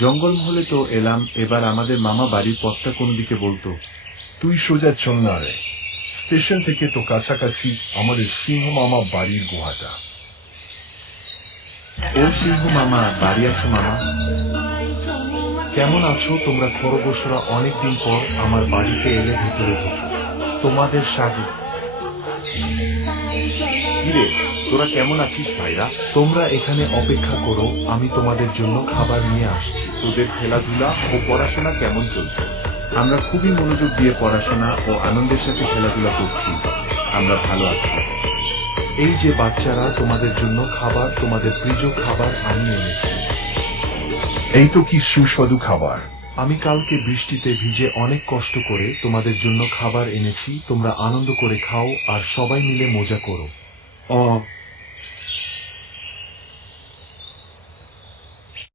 জঙ্গলমহলে তো এলাম, এবার আমাদের মামা বাড়ির পথটা কোন দিকে বলতো? তুই সোজা চল না রে, স্টেশন থেকে তো কাছাকাছি আমাদের সিংহ মামা বাড়ির গুহাটা। ও সিংহ মামা, বাড়ি আছো মামা? কেমন আছো তোমরা খরগোশরা? অনেকদিন পর আমার বাড়িতে এলে, ভেতরে ঢুকো, তোমাদের স্বাগত। কিরে, তোরা কেমন আছিস ভাইরা? তোমরা এখানে অপেক্ষা করো, আমি তোমাদের জন্য খাবার নিয়ে আসছি। তোদের খেলাধুলা ও পড়াশোনা কেমন চলছে? আমরা খুবই মনোযোগ দিয়ে পড়াশোনা ও আনন্দের সাথে খেলাধুলা করছি। আমরা ভালো আছি। এই যে বাচ্চারা, তোমাদের জন্য খাবার, তোমাদের প্রিয় খাবার আমি এনেছি। এই তো কি সুস্বাদু খাবার। আমি কালকে বৃষ্টিতে ভিজে অনেক কষ্ট করে তোমাদের জন্য খাবার এনেছি। তোমরা আনন্দ করে খাও আর সবাই মিলে মজা করো।